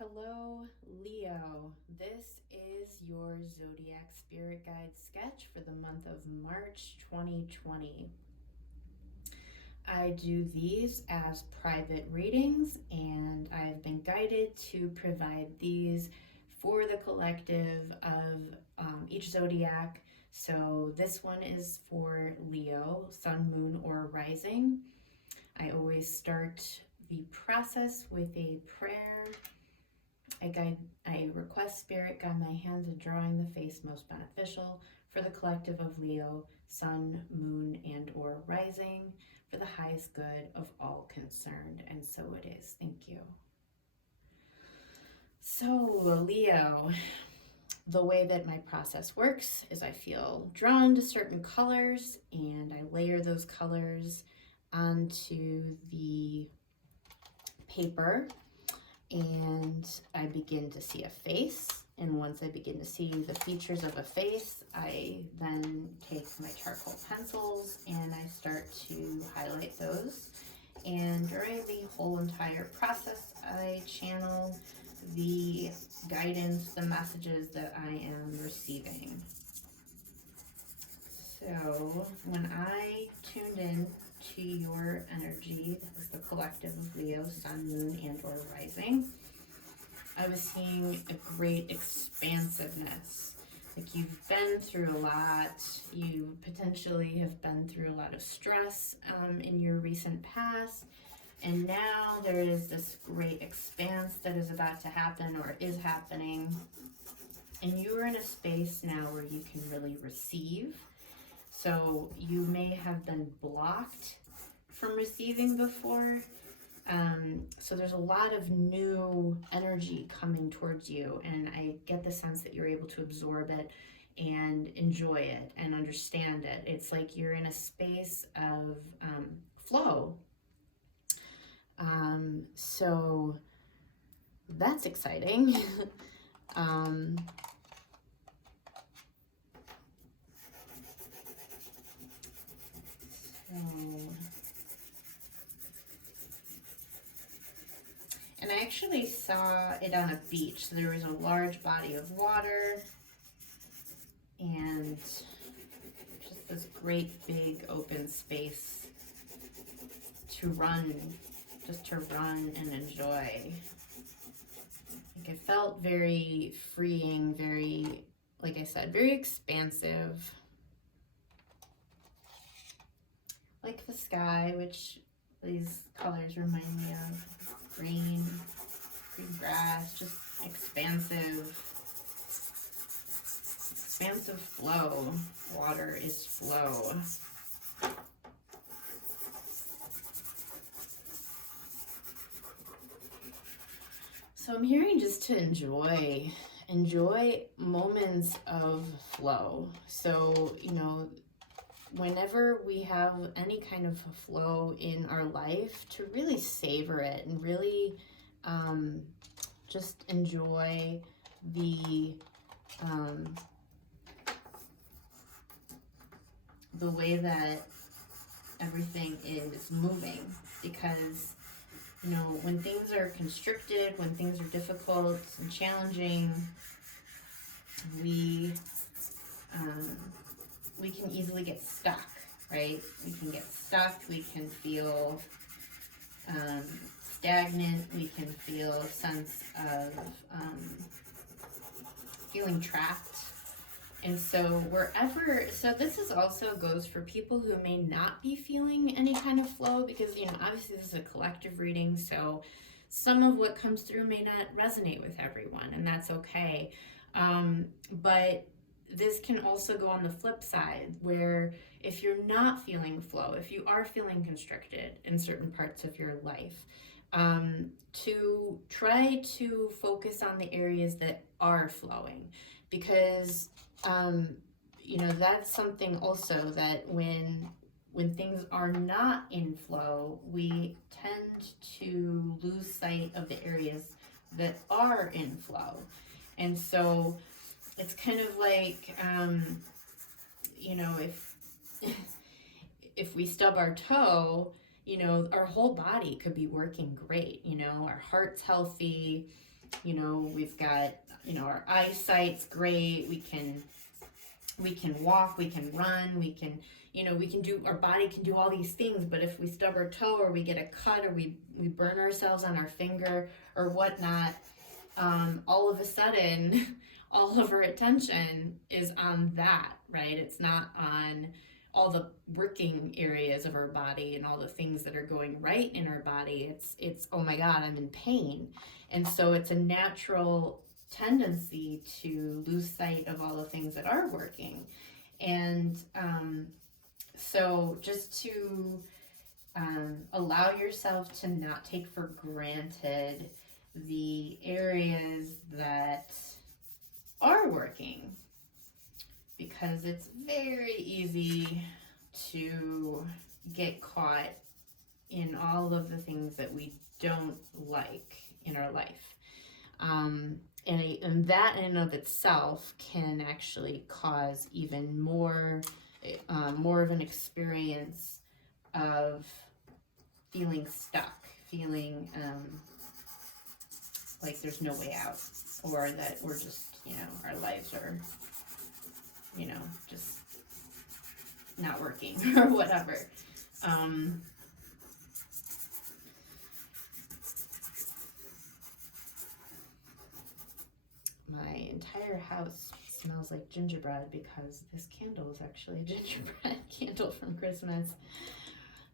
Hello, Leo. This is your Zodiac Spirit Guide sketch for the month of March 2020. I do these as private readings, and I've been guided to provide these for the collective of each zodiac. So this one is for Leo, Sun, Moon, or Rising. I always start the process with a prayer. I request Spirit guide my hands in drawing the face most beneficial for the collective of Leo, Sun, Moon, and or Rising, for the highest good of all concerned. And so it is. Thank you. So, Leo, the way that my process works is I feel drawn to certain colors and I layer those colors onto the paper, and I begin to see a face. And once I begin to see the features of a face, I then take my charcoal pencils and I start to highlight those. And during the whole entire process, I channel the guidance, the messages that I am receiving. So when I tuned in to your energy, that was the collective of Leo, Sun, Moon, and or Rising, I was seeing a great expansiveness. Like you've been through a lot. You potentially have been through a lot of stress in your recent past. And now there is this great expanse that is about to happen or is happening. And you are in a space now where you can really receive. So you may have been blocked from receiving before. So there's a lot of new energy coming towards you, and I get the sense that you're able to absorb it and enjoy it and understand it. It's like you're in a space of flow. So that's exciting. And I actually saw it on a beach. So there was a large body of water and just this great big open space to run, just to run and enjoy. Like it felt very freeing, very, like I said, very expansive. Like the sky, which these colors remind me of. Green grass, just expansive flow. Water is flow. So I'm hearing just to enjoy moments of flow. So, whenever we have any kind of flow in our life, to really savor it and really just enjoy the way that everything is moving. Because when things are constricted, when things are difficult and challenging, we can easily get stuck, right? We can get stuck, we can feel stagnant, we can feel a sense of feeling trapped. And so so this is also goes for people who may not be feeling any kind of flow, because, obviously this is a collective reading, so some of what comes through may not resonate with everyone, and that's okay. But this can also go on the flip side, where if you're not feeling flow, if you are feeling constricted in certain parts of your life, to try to focus on the areas that are flowing, because that's something also that when things are not in flow, we tend to lose sight of the areas that are in flow. And so it's kind of like, if we stub our toe, our whole body could be working great. Our heart's healthy, You know, we've got, you know, our eyesight's great. We can walk, we can run, we can, you know, we can do, our body can do all these things, but if we stub our toe or we get a cut or we burn ourselves on our finger or whatnot, all of a sudden, all of our attention is on that, right? It's not on all the working areas of our body and all the things that are going right in our body. It's oh my God, I'm in pain. And so it's a natural tendency to lose sight of all the things that are working. And so just to allow yourself to not take for granted the areas that are working, because it's very easy to get caught in all of the things that we don't like in our life. And that in and of itself can actually cause even more of an experience of feeling stuck, feeling like there's no way out, or that we're just, you know, our lives are, you know, just not working or whatever. My entire house smells like gingerbread because this candle is actually a gingerbread candle from Christmas.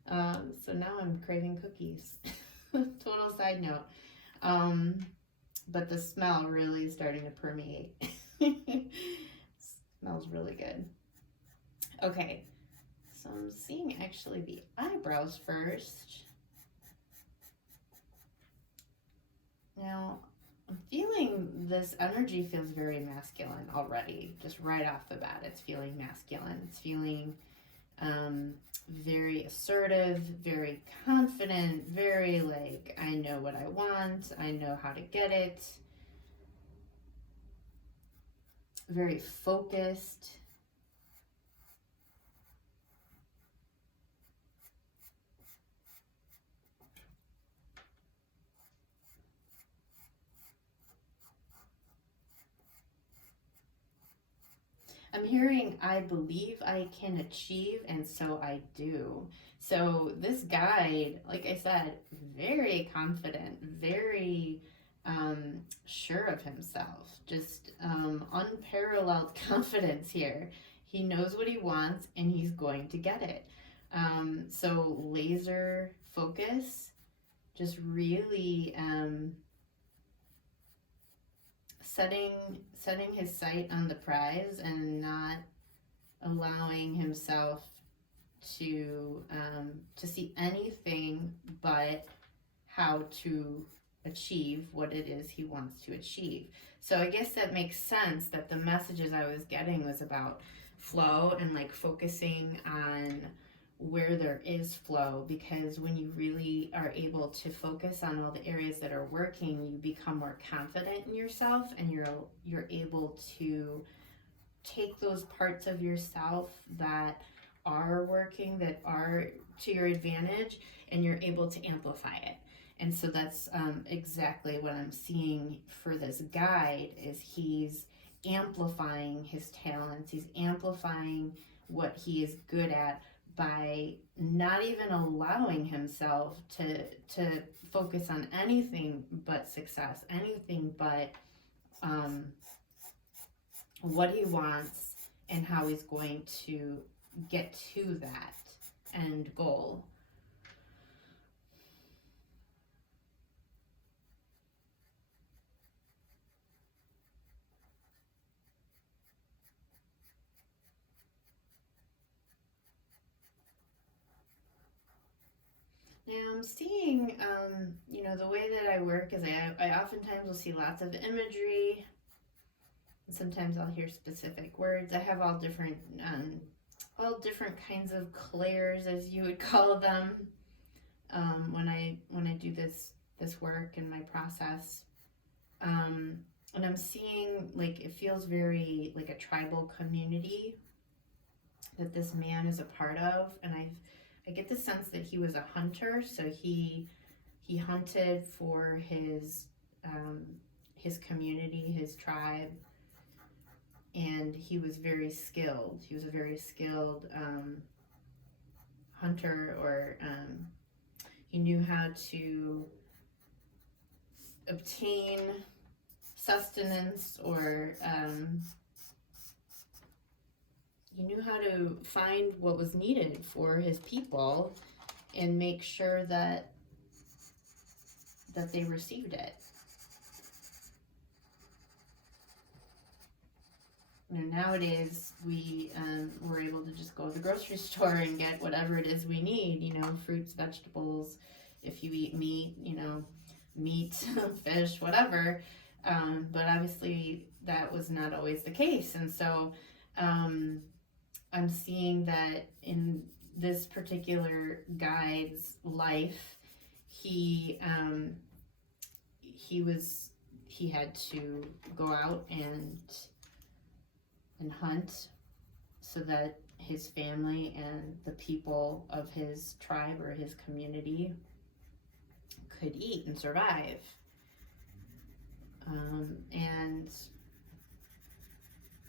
So now I'm craving cookies. Total side note. But the smell really is starting to permeate. Smells really good. Okay, so I'm seeing actually the eyebrows first. Now, I'm feeling this energy feels very masculine already, just right off the bat. It's feeling masculine. It's feeling very assertive, very confident, very like, I know what I want, I know how to get it. Very focused. I'm hearing, I believe I can achieve, and so I do. So this guide, like I said, very confident, very sure of himself, just unparalleled confidence here. He knows what he wants, and he's going to get it. So laser focus, just really setting his sight on the prize and not allowing himself to see anything but how to achieve what it is he wants to achieve. So I guess that makes sense that the messages I was getting was about flow and like focusing on where there is flow, because when you really are able to focus on all the areas that are working, you become more confident in yourself, and you're able to take those parts of yourself that are working, that are to your advantage, and you're able to amplify it. And so that's exactly what I'm seeing for this guide, is he's amplifying his talents, he's amplifying what he is good at by not even allowing himself to focus on anything but success, anything but what he wants and how he's going to get to that end goal. Now I'm seeing, you know, the way that I work is I oftentimes will see lots of imagery. Sometimes I'll hear specific words. I have all different kinds of clairs, as you would call them, when I do this work and my process. And I'm seeing, like, it feels very like a tribal community that this man is a part of, and I get the sense that he was a hunter, so he hunted for his his community, his tribe, and he was very skilled. He was a very skilled hunter, or he knew how to obtain sustenance, or he knew how to find what was needed for his people and make sure that they received it. You know, nowadays we're able to just go to the grocery store and get whatever it is we need, you know, fruits, vegetables, if you eat meat, you know, meat, fish, whatever. But obviously that was not always the case. And so I'm seeing that in this particular guide's life, he had to go out and hunt so that his family and the people of his tribe or his community could eat and survive. And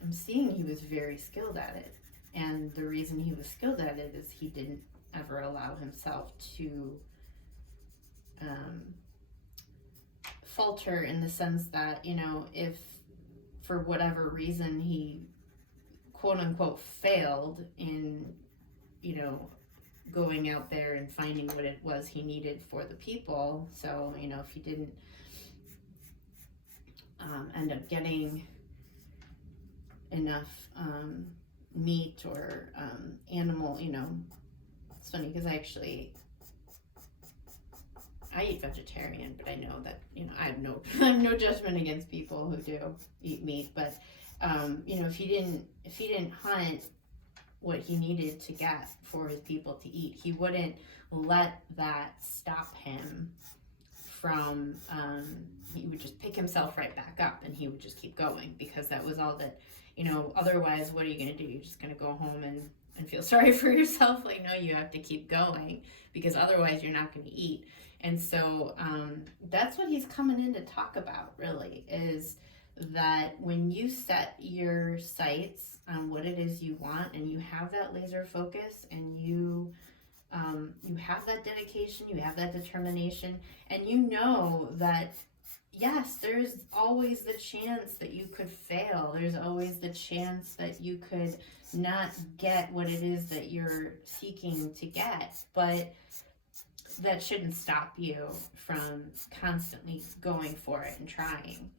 I'm seeing he was very skilled at it. And the reason he was skilled at it is he didn't ever allow himself to falter, in the sense that, you know, if for whatever reason he quote unquote failed in, you know, going out there and finding what it was he needed for the people. So, you know, if he didn't end up getting enough meat or animal, you know, it's funny because I eat vegetarian, but I know that, you know, I have no judgment against people who do eat meat, but you know, if he didn't hunt what he needed to get for his people to eat, he wouldn't let that stop him from he would just pick himself right back up and he would just keep going, because that was all that, you know, otherwise what are you going to do? You're just going to go home and feel sorry for yourself? Like, no, you have to keep going, because otherwise you're not going to eat. And so that's what he's coming in to talk about, really, is that when you set your sights on what it is you want, and you have that laser focus, and you have that dedication, you have that determination, and you know that, yes, there's always the chance that you could fail. There's always the chance that you could not get what it is that you're seeking to get, but that shouldn't stop you from constantly going for it and trying.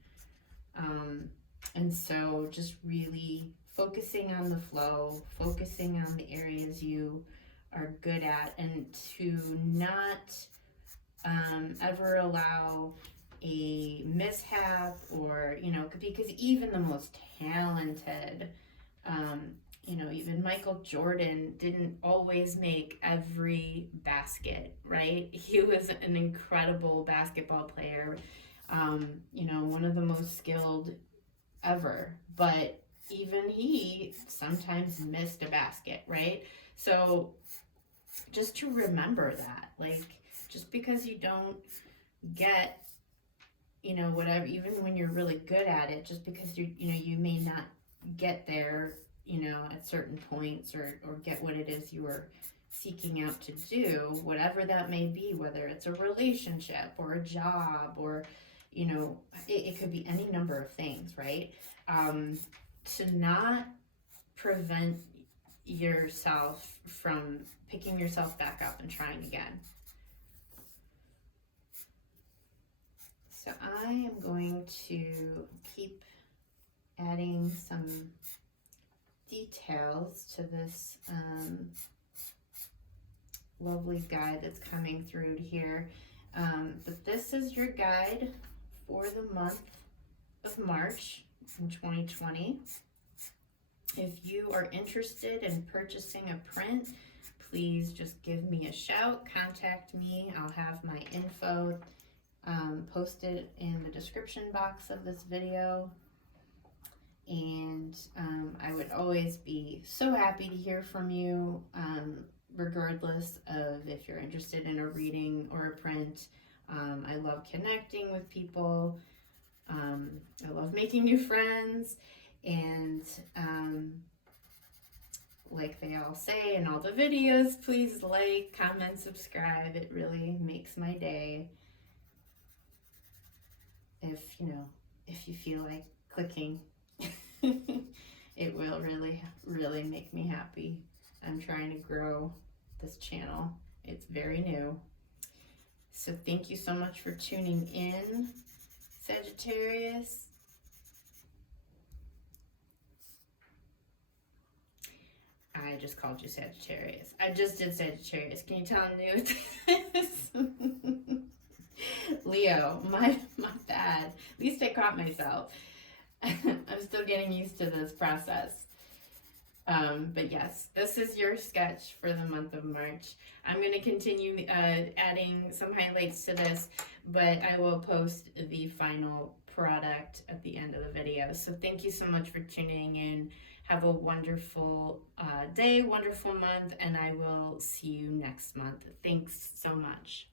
And so just really focusing on the flow, focusing on the areas you are good at, and to not ever allow a mishap, or, you know, because even the most talented, you know, even Michael Jordan didn't always make every basket, right? He was an incredible basketball player, you know, one of the most skilled ever, but even he sometimes missed a basket, right? So just to remember that, like, just because you don't get, you know, whatever, even when you're really good at it, just because you may not get there, you know, at certain points, or get what it is you are seeking out to do, whatever that may be, whether it's a relationship or a job, or, you know, it could be any number of things, right? To not prevent yourself from picking yourself back up and trying again. So I am going to keep adding some details to this lovely guide that's coming through here. But this is your guide for the month of March in 2020. If you are interested in purchasing a print, please just give me a shout, contact me. I'll have my info posted in the description box of this video. And I would always be so happy to hear from you, regardless of if you're interested in a reading or a print. I love connecting with people. I love making new friends, and like they all say in all the videos, please like, comment, subscribe. It really makes my day. If you feel like clicking, it will really make me happy. I'm trying to grow this channel. It's very new. So thank you so much for tuning in, Sagittarius. I just called you Sagittarius. I just did Sagittarius. Can you tell I'm new at this? Leo, my bad. At least I caught myself. I'm still getting used to this process. But yes, this is your sketch for the month of March. I'm going to continue adding some highlights to this, but I will post the final product at the end of the video. So thank you so much for tuning in. Have a wonderful day, wonderful month, and I will see you next month. Thanks so much.